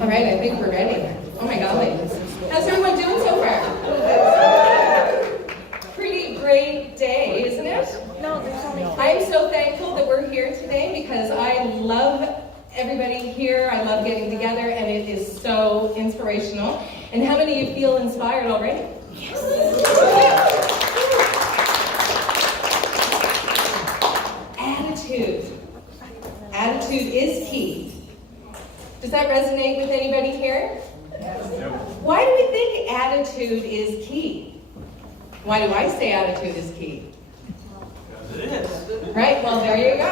All right, I think we're ready. Oh my golly. How's everyone doing so far? Pretty great day, isn't it? I am so thankful that we're here today because I love everybody here. I love getting together, and it is so inspirational. And how many of you feel inspired already? Yes. Attitude. Attitude is key. Does that resonate with anybody here? Yes. Why do we think attitude is key? Why do I say attitude is key? Because it is. Right? Well, there you go.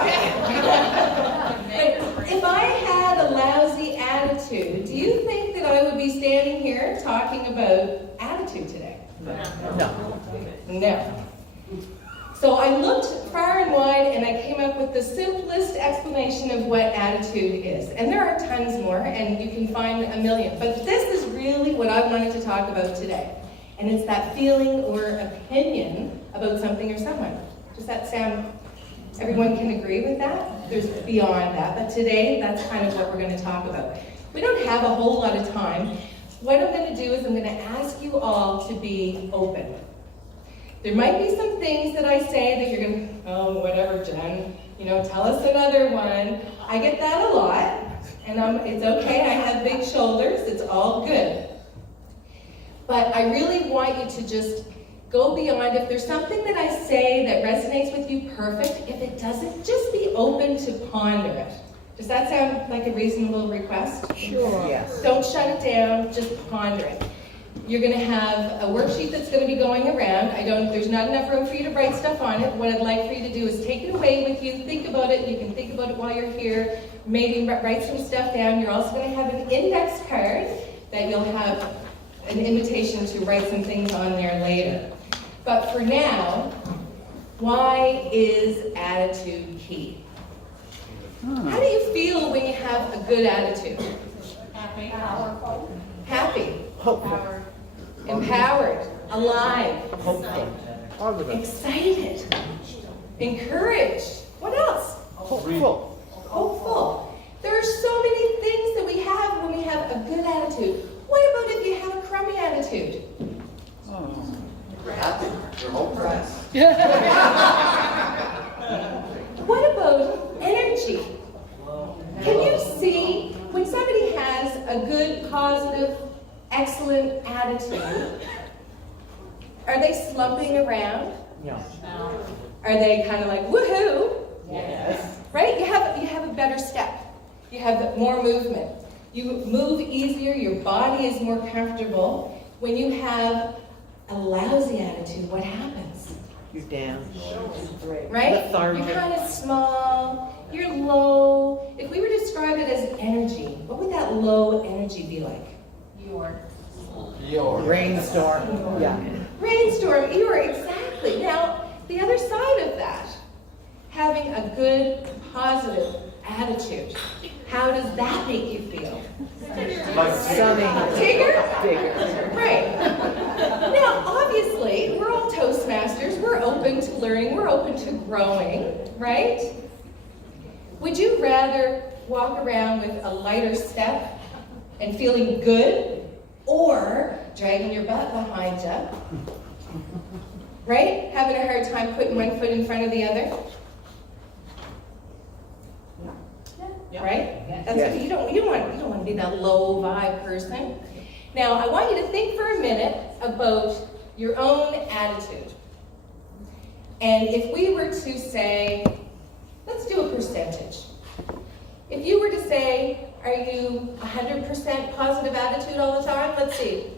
If I had a lousy attitude, do you think that I would be standing here talking about attitude today? No. No. So I looked far and wide and I came up with the simplest explanation of what attitude is. And there are tons more, and you can find a million. But this is really what I wanted to talk about today. And it's that feeling or opinion about something or someone. Does that sound, everyone can agree with that? There's beyond that, but today that's kind of what we're going to talk about. We don't have a whole lot of time. What I'm going to do is I'm going to ask you all to be open. There might be some things that I say that you're going to, oh, whatever, Jen, tell us another one. I get that a lot, and it's okay. I have big shoulders. It's all good. But I really want you to just go beyond. If there's something that I say that resonates with you, perfect. If it doesn't, just be open to ponder it. Does that sound like a reasonable request? Sure. Yes. Don't shut it down, just ponder it. You're going to have a worksheet that's going to be going around. There's not enough room for you to write stuff on it. What I'd like for you to do is take it away with you, think about it. You can think about it while you're here. Maybe write some stuff down. You're also going to have an index card that you'll have an invitation to write some things on there later. But for now, why is attitude key? How do you feel when you have a good attitude? Happy. Powerful. Happy. Hopeful. Empowered. Alive. Hopeful. Positive. Excited. Encouraged. What else? Hopeful. Hopeful. There are so many things that we have when we have a good attitude. What about if you have a crummy attitude? You're hopeless. What about energy? Can you see when somebody has a good, positive, excellent attitude, are they slumping around? Yeah. Are they kind of like, woohoo? Yes. Right? You have a better step. You have more movement. You move easier, your body is more comfortable. When you have a lousy attitude, what happens? You're down. Right? Lethargic. You're kind of small, you're low. If we were to describe it as energy, what would that low energy be like? Your Rainstorm. Yeah. Rainstorm, exactly. Now, the other side of that, having a good, positive attitude, how does that make you feel? Sunny. Digger? Digger. Right. Now, obviously, we're all Toastmasters. We're open to learning. We're open to growing, right? Would you rather walk around with a lighter step and feeling good, or dragging your butt behind you? Right? Having a hard time putting one foot in front of the other? Right? That's Yes. what you don't want to be that low vibe person. Now, I want you to think for a minute about your own attitude. And if we were to say, let's do a percentage. If you were to say, are you 100% positive attitude all the time? Let's see.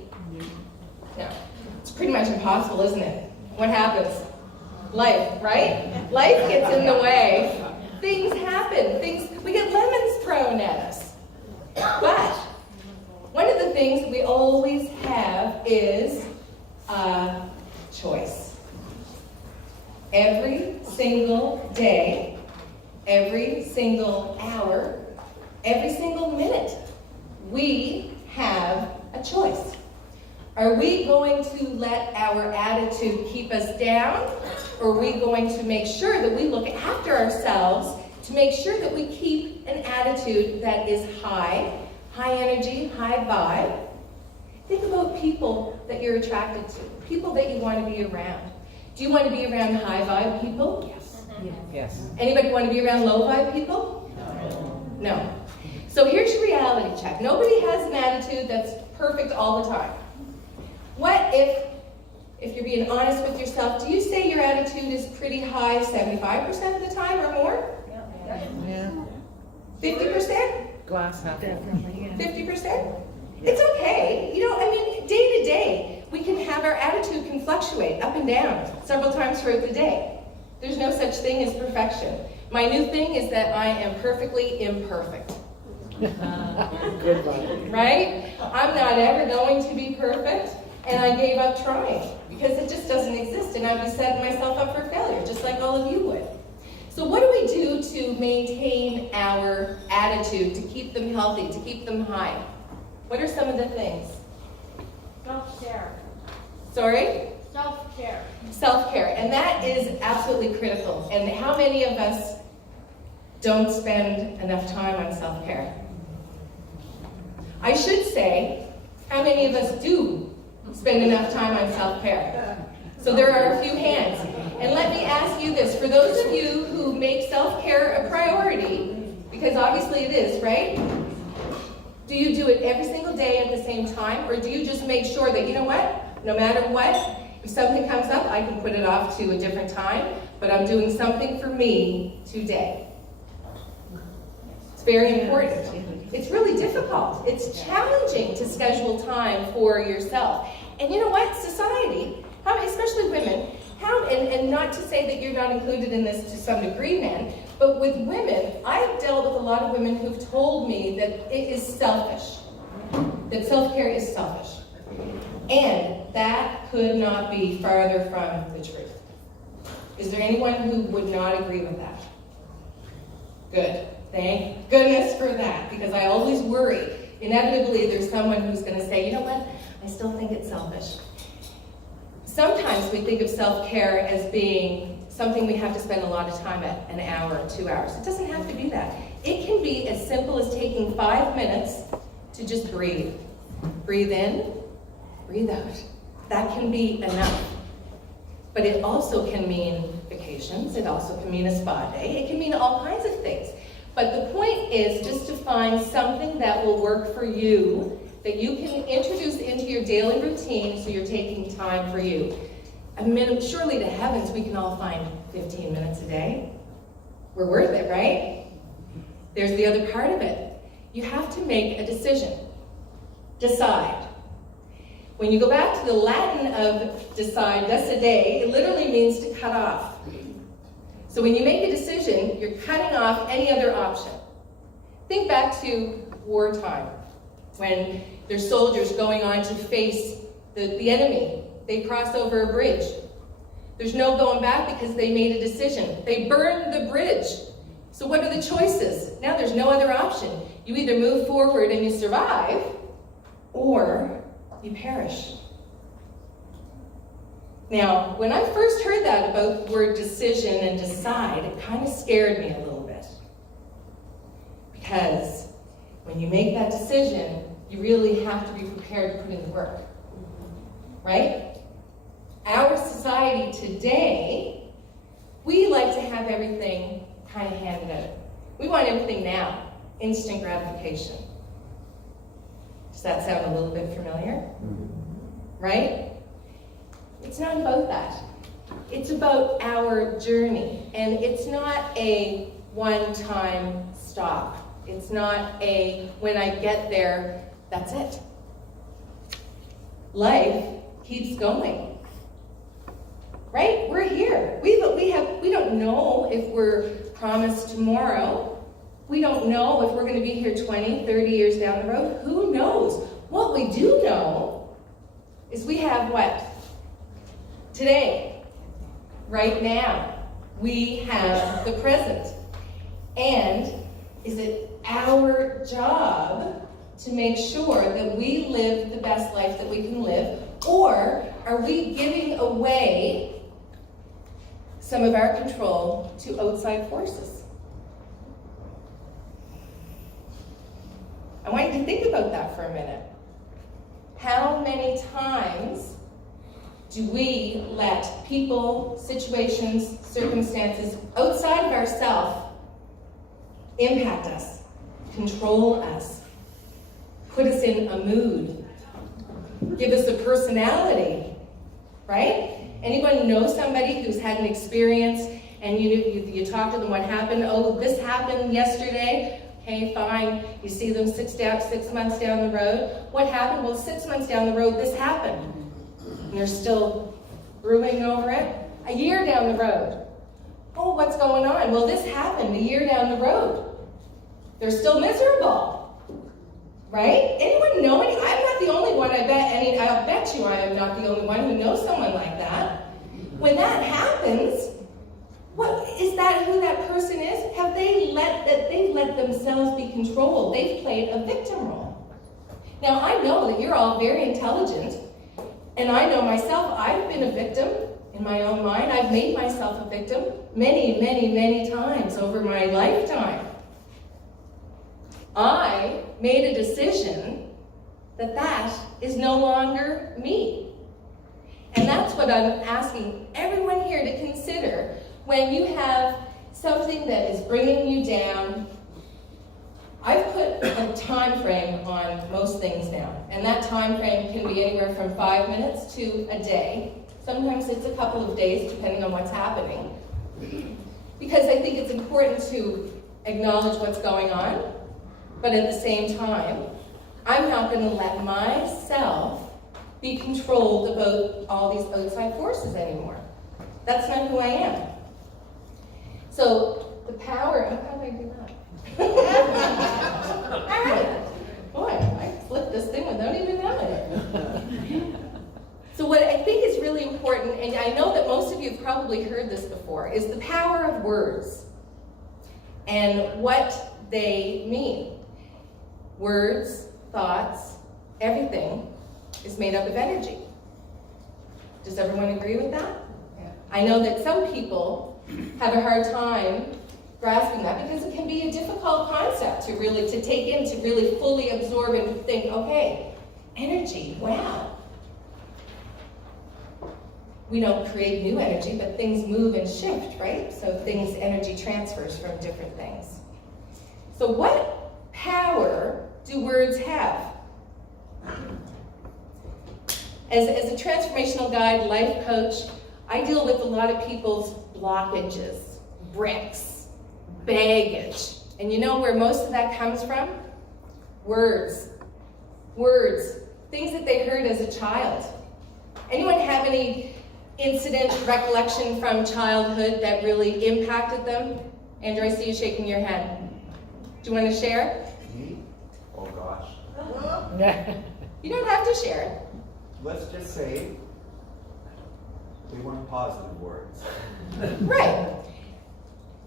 No. It's pretty much impossible, isn't it? What happens? Life, right? Life gets in the way. Things happen. We get lemons thrown at us. But one of the things we always have is a choice. Every single day, every single hour, every single minute, we have a choice. Are we going to let our attitude keep us down, or are we going to make sure that we look after ourselves to make sure that we keep an attitude that is high energy, high vibe. Think about people that you're attracted to, people that you want to be around. Do you want to be around high vibe people? Yes. Yes. Anybody want to be around low vibe people? No. So here's your reality check. Nobody has an attitude that's perfect all the time. What if you're being honest with yourself, do you say your attitude is pretty high 75% of the time or more? Yeah. 50%? Glass half full. 50%? It's okay. You know, I mean, day to day, we can have our attitude can fluctuate up and down several times throughout the day. There's no such thing as perfection. My new thing is that I am perfectly imperfect. Good one. Right? I'm not ever going to be perfect, and I gave up trying because it just doesn't exist, and I'd be setting myself up for failure, just like all of you would. So what do we do to maintain our attitude, to keep them healthy, to keep them high? What are some of the things? Self-care. Sorry? Self-care. Self-care, and that is absolutely critical. And how many of us don't spend enough time on self-care? I should say, how many of us do spend enough time on self-care? So there are a few hands. And let me ask you this, for those of you who make self-care a priority, because obviously it is, right? Do you do it every single day at the same time, or do you just make sure that, you know what, no matter what, if something comes up, I can put it off to a different time, but I'm doing something for me today? It's very important. It's really difficult. It's challenging to schedule time for yourself. And you know what? Society, especially women, and not to say that you're not included in this to some degree, men, but with women, I've dealt with a lot of women who've told me that it is selfish, that self-care is selfish. And that could not be farther from the truth. Is there anyone who would not agree with that? Good. Thank goodness for that, because I always worry. Inevitably, there's someone who's going to say, you know what, I still think it's selfish. Sometimes we think of self-care as being something we have to spend a lot of time at, an hour, 2 hours. It doesn't have to be that. It can be as simple as taking 5 minutes to just breathe. Breathe in, breathe out. That can be enough. But it also can mean vacations. It also can mean a spa day. It can mean all kinds of things. But the point is just to find something that will work for you, that you can introduce into your daily routine so you're taking time for you. Surely to heavens we can all find 15 minutes a day. We're worth it, right? There's the other part of it. You have to make a decision. Decide. When you go back to the Latin of decide, decidere, it literally means to cut off. So when you make a decision, you're cutting off any other option. Think back to wartime, when there's soldiers going on to face the enemy. They cross over a bridge. There's no going back because they made a decision. They burned the bridge. So what are the choices? Now there's no other option. You either move forward and you survive, or you perish. Now, when I first heard that about the word decision and decide, it kind of scared me a little bit. Because when you make that decision, you really have to be prepared to put in the work. Right? Our society today, we like to have everything kind of handed out. We want everything now, instant gratification. Does that sound a little bit familiar? Right? It's not about that. It's about our journey, and it's not a one-time stop. It's not a, when I get there, that's it. Life keeps going. Right? We're here. We don't know if we're promised tomorrow. We don't know if we're going to be here 20, 30 years down the road. Who knows? What we do know is we have what? Today. Right now. We have the present. And is it our job to make sure that we live the best life that we can live? Or are we giving away some of our control to outside forces? I want you to think about that for a minute. How many times do we let people, situations, circumstances outside of ourselves impact us, control us, put us in a mood, give us a personality, right? Anyone know somebody who's had an experience and you talk to them, what happened? Oh, this happened yesterday. Okay, fine. You see them 6 months down the road. What happened? Well, 6 months down the road, this happened. And they're still brewing over it. A year down the road. Oh, what's going on? Well, this happened a year down the road. They're still miserable. Right? Anyone know any? I'm not the only one, I bet you I am not the only one who knows someone like that. When that happens, what is that who that person is? They've let themselves be controlled. They've played a victim role. Now I know that you're all very intelligent, and I know myself, I've been a victim in my own mind. I've made myself a victim many, many, many times over my lifetime. I made a decision that is no longer me. And that's what I'm asking everyone here to consider when you have something that is bringing you down. I've put a time frame on most things now, and that time frame can be anywhere from 5 minutes to a day. Sometimes it's a couple of days, depending on what's happening. Because I think it's important to acknowledge what's going on, but at the same time, I'm not going to let myself be controlled about all these outside forces anymore. That's not who I am. So the power, how do I do that? All right. Boy, I flipped this thing without even knowing it. So what I think is really important, and I know that most of you have probably heard this before, is the power of words and what they mean. Words, thoughts, everything is made up of energy. Does everyone agree with that? Yeah. I know that some people have a hard time grasping that because it can be a difficult concept to take in, to really fully absorb and think, okay, energy, wow. We don't create new energy, but things move and shift, right? So energy transfers from different things. So what power do words have? As a transformational guide, life coach, I deal with a lot of people's blockages, bricks, baggage. And you know where most of that comes from? Words. Words. Things that they heard as a child. Anyone have any incident, recollection from childhood that really impacted them? Andrew, I see you shaking your head. Do you want to share? Oh gosh. You don't have to share it. Let's just say they weren't positive words. Right.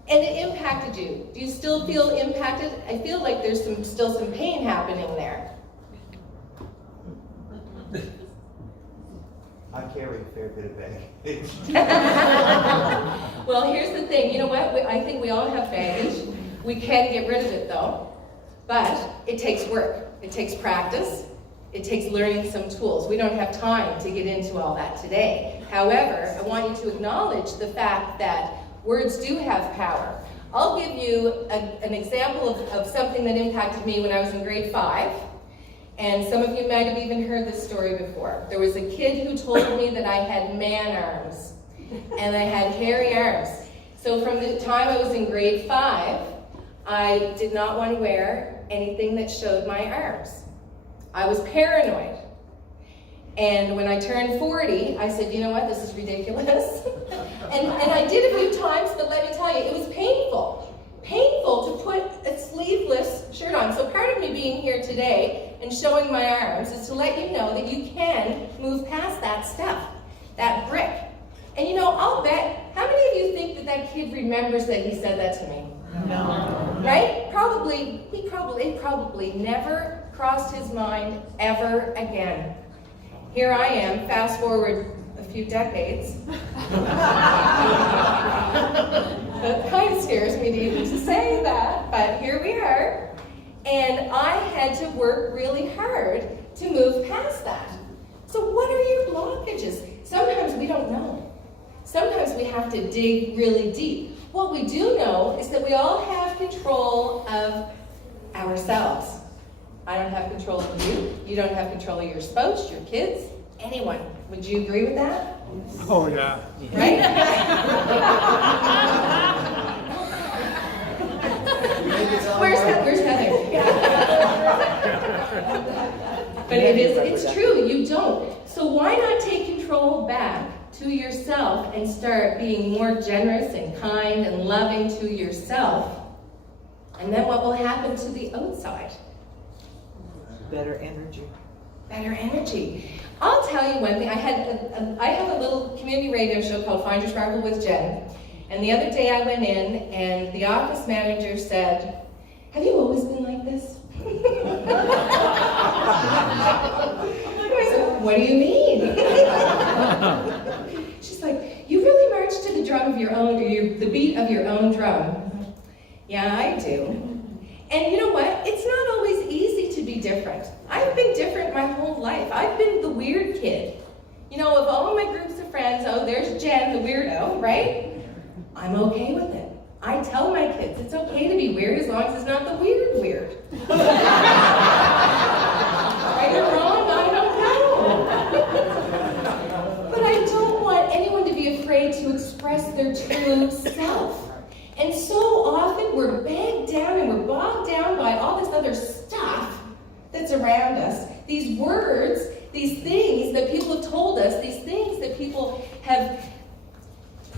And it impacted you. Do you still feel impacted? I feel like there's still some pain happening there. I carry a fair bit of baggage. Well, here's the thing. You know what? I think we all have baggage. We can get rid of it, though. But it takes work. It takes practice. It takes learning some tools. We don't have time to get into all that today. However, I want you to acknowledge the fact that words do have power. I'll give you an example of something that impacted me when I was in grade 5. And some of you might have even heard this story before. There was a kid who told me that I had man arms and I had hairy arms. So from the time I was in grade 5, I did not want to wear anything that showed my arms. I was paranoid. And when I turned 40, I said, you know what, this is ridiculous. and I did a few times, but let me tell you, it was painful. Painful to put a sleeveless shirt on. So part of me being here today and showing my arms is to let you know that you can move past that stuff, that brick. And you know, I'll bet, how many of you think that that kid remembers that he said that to me? No. Right? It probably never crossed his mind ever again. Here I am, fast forward a few decades. That kind of scares me to even say that, but here we are. And I had to work really hard to move past that. So what are your blockages? Sometimes we don't know. Sometimes we have to dig really deep. What we do know is that we all have control of ourselves. I don't have control of you. You don't have control of your spouse, your kids, anyone. Would you agree with that? Oh, yeah. Right? Where's Heather? But it's true, you don't. So why not take control back to yourself and start being more generous and kind and loving to yourself? And then what will happen to the outside? Better energy. Better energy. I'll tell you one thing. I have a little community radio show called Find Your Sparkle with Jen. And the other day I went in and the office manager said, "Have you always been like this?" I said, "What do you mean?" She's like, "You really march to the drum of your own, or the beat of your own drum." Yeah, I do. And you know what? It's not always easy to be different. I've been different my whole life. I've been the weird kid. You know, of all my groups of friends, oh, there's Jen, the weirdo, right? I'm okay with it. I tell my kids it's okay to be weird as long as it's not the weird. Right or wrong, I don't know. But I don't want anyone to be afraid to express their true self. And so often we're bagged down and we're bogged down by all this other stuff that's around us. These words, these things that people have told us, these things that people have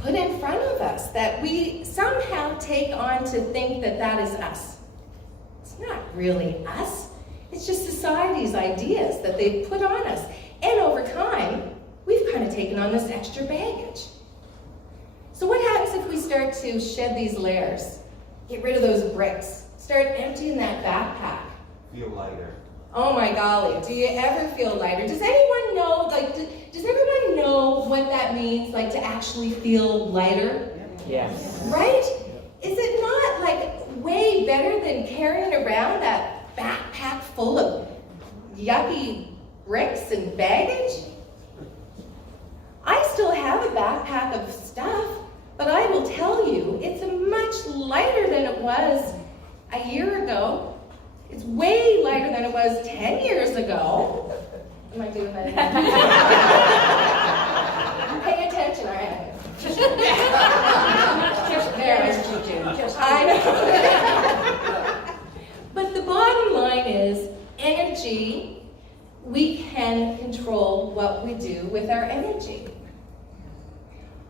put in front of us that we somehow take on to think that that is us. It's not really us. It's just society's ideas that they've put on us. And over time, we've kind of taken on this extra baggage. So what happens if we start to shed these layers? Get rid of those bricks. Start emptying that backpack. Feel lighter. Oh my golly, do you ever feel lighter? Does anyone know, does everyone know what that means, like to actually feel lighter? Yes. Right? Is it not like way better than carrying around that backpack full of yucky bricks and baggage? I still have a backpack of stuff, but I will tell you, it's much lighter than it was a year ago. It's way lighter than it was 10 years ago. Am I doing that again? Pay attention, all right? I know. But the bottom line is, energy, we can control what we do with our energy.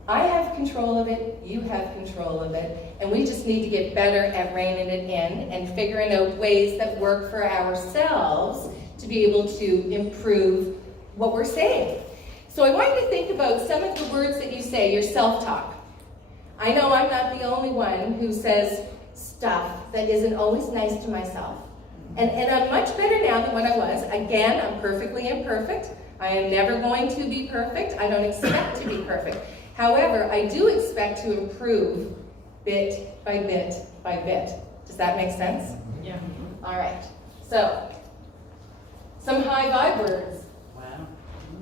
I have control of it, you have control of it, and we just need to get better at reining it in and figuring out ways that work for ourselves to be able to improve what we're saying. So I want you to think about some of the words that you say, your self-talk. I know I'm not the only one who says stuff that isn't always nice to myself. And I'm much better now than what I was. Again, I'm perfectly imperfect. I am never going to be perfect. I don't expect to be perfect. However, I do expect to improve bit by bit by bit. Does that make sense? Yeah. All right. So, some high vibe words. Wow.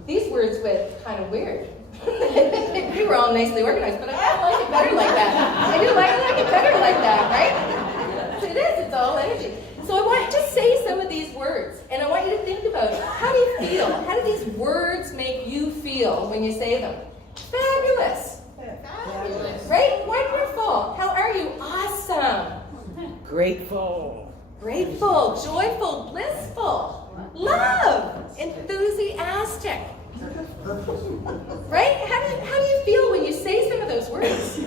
These words went kind of weird. They were all nicely organized, but I like it better like that. I do like it better like that, right? So it is. It's all energy. So I want you to say some of these words, and I want you to think about how do you feel? How do these words make you feel when you say them? Fabulous. Fabulous. Right? Wonderful. How are you? Awesome. Grateful. Grateful, joyful, blissful, love, enthusiastic. Right? How do you feel when you say some of those words?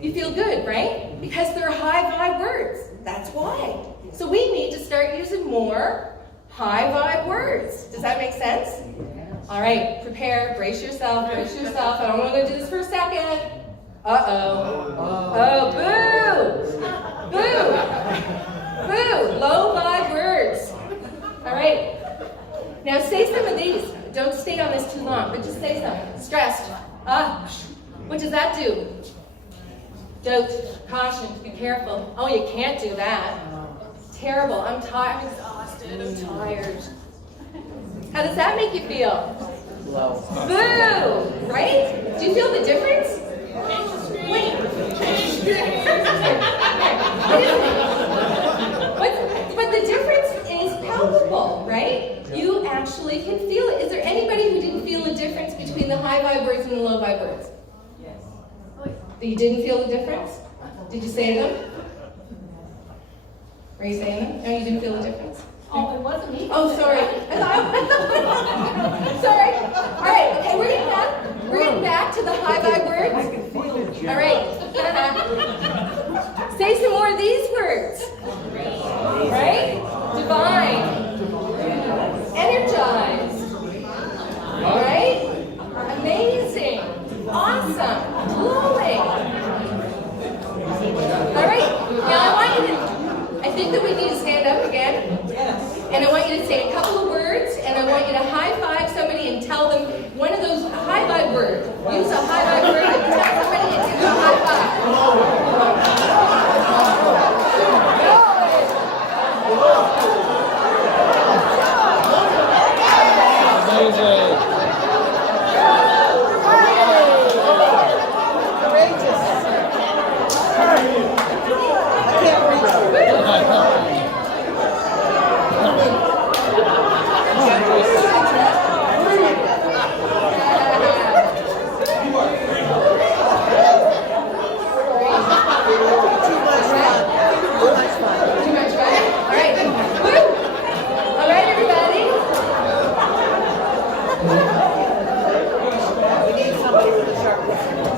You feel good, right? Because they're high vibe words. That's why. So we need to start using more high vibe words. Does that make sense? All right, prepare, brace yourself. I don't want to do this for a second. Uh-oh. Oh, boo! Boo! Boo! Low vibe words. All right. Now say some of these. Don't stay on this too long, but just say some. Stressed. What does that do? Doubt, caution, be careful. Oh, you can't do that. terrible. I'm tired. I'm exhausted. I'm tired. How does that make you feel? Low. Boo! Right? Do you feel the difference? Wait. But the difference is palpable, right? You actually can feel it. Is there anybody who didn't feel a difference between the high vibe words and the low vibe words? Yes. You didn't feel the difference? Did you say them? Were you saying them? No, you didn't feel the difference? Oh, it wasn't me. Oh, sorry. Sorry. All right. Okay, we're getting back. We're getting back to the high vibe words. I can feel it, Jim. All right. Say some more of these words. Right? Divine. Energized. Right? Amazing. Awesome. Glowing. All right. Now I want you to. I think that we need to stand up again. Yes. And I want you to say a couple of words, and I want you to high five somebody and tell them one of those high vibe words. Use a high vibe word and tell somebody and do a high Too much fun? All right. Woo! All right, everybody. We need somebody with a sharp pencil.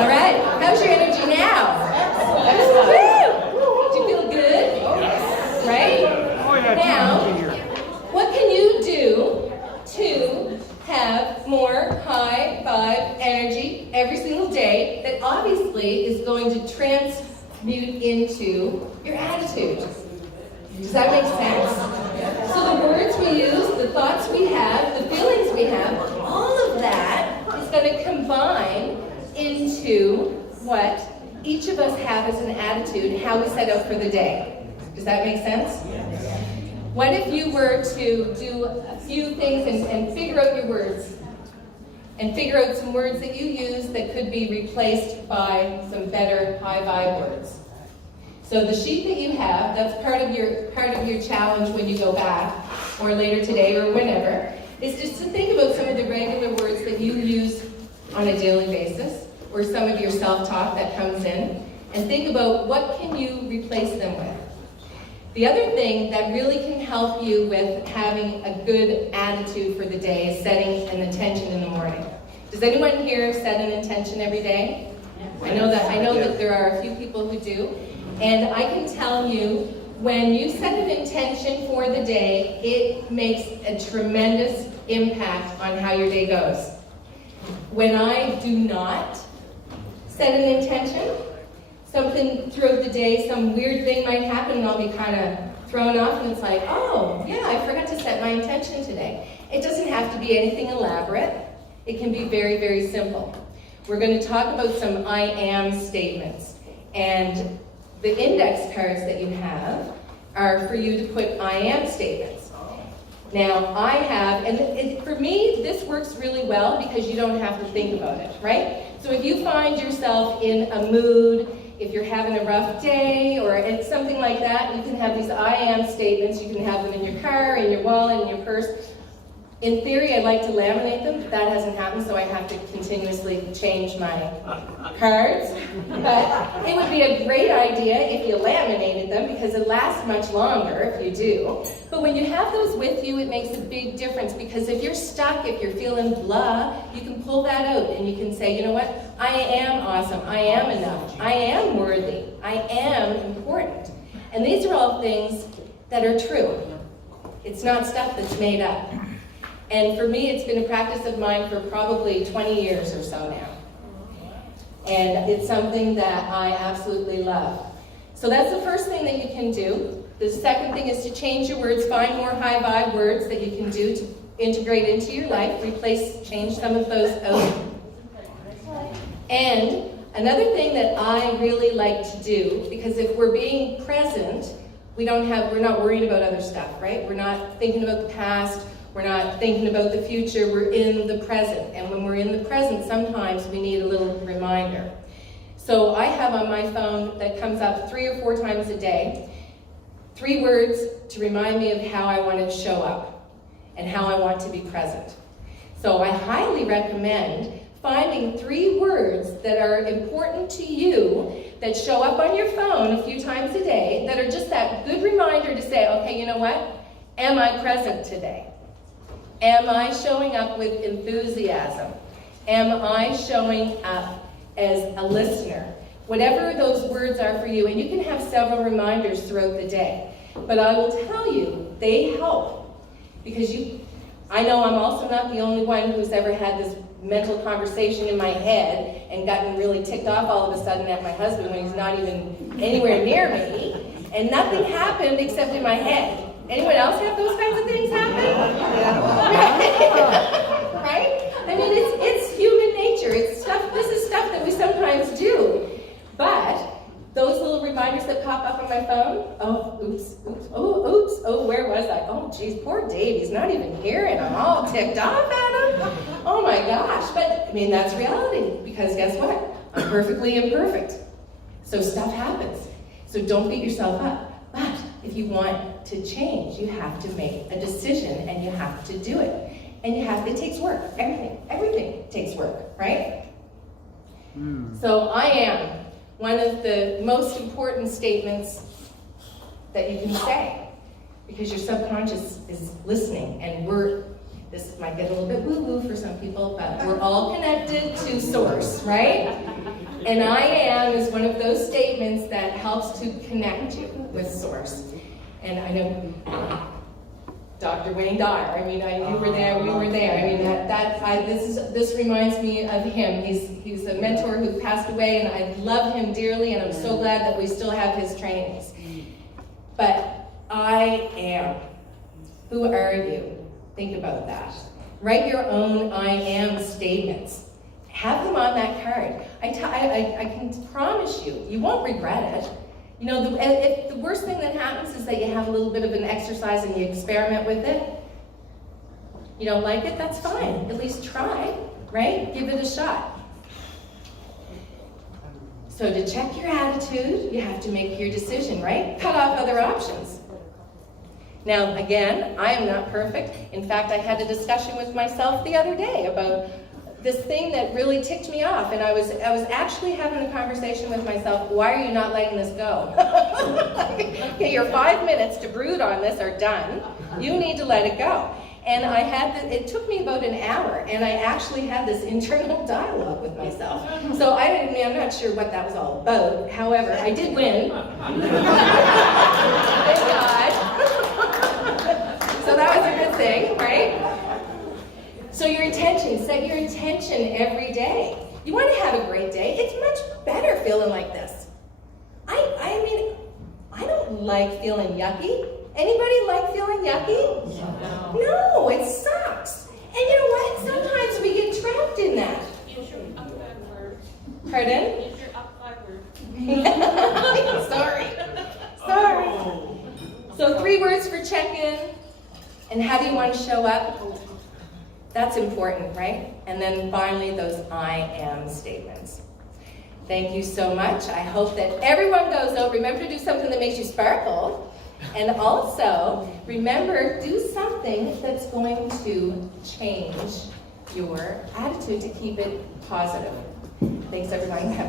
All right. How's your energy now? Woo! Do you feel good? Right? Now, what can you do to have more high vibe energy every single day that obviously is going to transmute into your attitude? Does that make sense? So the words we use, the thoughts we have, the feelings we have, all of that is going to combine into what each of us have as an attitude, how we set out for the day. Does that make sense? What if you were to do a few things and figure out your words? And figure out some words that you use that could be replaced by some better high vibe words. So the sheet that you have, that's part of your challenge when you go back, or later today, or whenever, is just to think about some of the regular words that you use on a daily basis, or some of your self-talk that comes in, and think about what can you replace them with. The other thing that really can help you with having a good attitude for the day is setting an intention in the morning. Does anyone here set an intention every day? I know that there are a few people who do. And I can tell you, when you set an intention for the day, it makes a tremendous impact on how your day goes. When I do not set an intention, something throughout the day, some weird thing might happen and I'll be kind of thrown off and it's like, oh, yeah, I forgot to set my intention today. It doesn't have to be anything elaborate. It can be very, very simple. We're going to talk about some I am statements. And the index cards that you have are for you to put I am statements. Now, I have, and for me, this works really well because you don't have to think about it, right? So if you find yourself in a mood, if you're having a rough day or it's something like that, you can have these I am statements. You can have them in your car, in your wallet, in your purse. In theory, I'd like to laminate them, but that hasn't happened, so I have to continuously change my cards. But it would be a great idea if you laminated them because it lasts much longer if you do. But when you have those with you, it makes a big difference because if you're stuck, if you're feeling blah, you can pull that out and you can say, you know what? I am awesome. I am enough. I am worthy. I am important. And these are all things that are true. It's not stuff that's made up. And for me, it's been a practice of mine for probably 20 years or so now. And it's something that I absolutely love. So that's the first thing that you can do. The second thing is to change your words. Find more high vibe words that you can do to integrate into your life. Change some of those out. And Another thing that I really like to do, because if we're being present, we're not worried about other stuff, right? We're not thinking about the past, we're not thinking about the future, we're in the present. And when we're in the present, sometimes we need a little reminder. So I have on my phone that comes up 3 or 4 times a day, 3 words to remind me of how I want to show up and how I want to be present. So I highly recommend finding 3 words that are important to you that show up on your phone a few times a day that are just that good reminder to say, okay, you know what? Am I present today? Am I showing up with enthusiasm? Am I showing up as a listener? Whatever those words are for you, and you can have several reminders throughout the day. But I will tell you, they help. Because I know I'm also not the only one who's ever had this mental conversation in my head and gotten really ticked off all of a sudden at my husband when he's not even anywhere near me, and nothing happened except in my head. Anyone else have those kinds of things happen? Right? I mean, it's human nature. It's stuff. This is stuff that we sometimes do. But those little reminders that pop up on my phone, oh, oops, oh, where was I? Oh, geez, poor Dave, he's not even here, and I'm all ticked off at him. Oh my gosh, but I mean, that's reality, because guess what? I'm perfectly imperfect. So stuff happens. So don't beat yourself up. But if you want to change, you have to make a decision, and you have to do it. And it takes work. Everything takes work, right? So I am one of the most important statements that you can say, because your subconscious is listening, and this might get a little bit woo-woo for some people, but we're all connected to Source, right? And I am is one of those statements that helps to connect you with Source. And I know Dr. Wayne Dyer, I mean, you were there, we were there. I mean, this reminds me of him. He's a mentor who passed away, and I love him dearly, and I'm so glad that we still have his trainings. But I am. Who are you? Think about that. Write your own I am statements. Have them on that card. I can promise you, you won't regret it. You know, if the worst thing that happens is that you have a little bit of an exercise and you experiment with it. You don't like it, that's fine. At least try, right? Give it a shot. So to check your attitude, you have to make your decision, right? Cut off other options. Now, again, I am not perfect. In fact, I had a discussion with myself the other day about this thing that really ticked me off, and I was actually having a conversation with myself. Why are you not letting this go? Okay, your 5 minutes to brood on this are done. You need to let it go. And it took me about an hour, and I actually had this internal dialogue with myself. So I'm not sure what that was all about. However, I did win. Thank God. So that was a good thing, right? So your intention, set your intention every day. You want to have a great day. It's much better feeling like this. I mean, I don't like feeling yucky. Anybody like feeling yucky? No, it sucks. And you know what? Sometimes we get trapped in that. Use your up 5 word. Pardon? Use your up 5 word. Sorry. So 3 words for check-in. And how do you want to show up? That's important, right? And then finally, those I am statements. Thank you so much. I hope that everyone goes out. Remember to do something that makes you sparkle. And also, remember, do something that's going to change your attitude to keep it positive. Thanks, everyone. Have a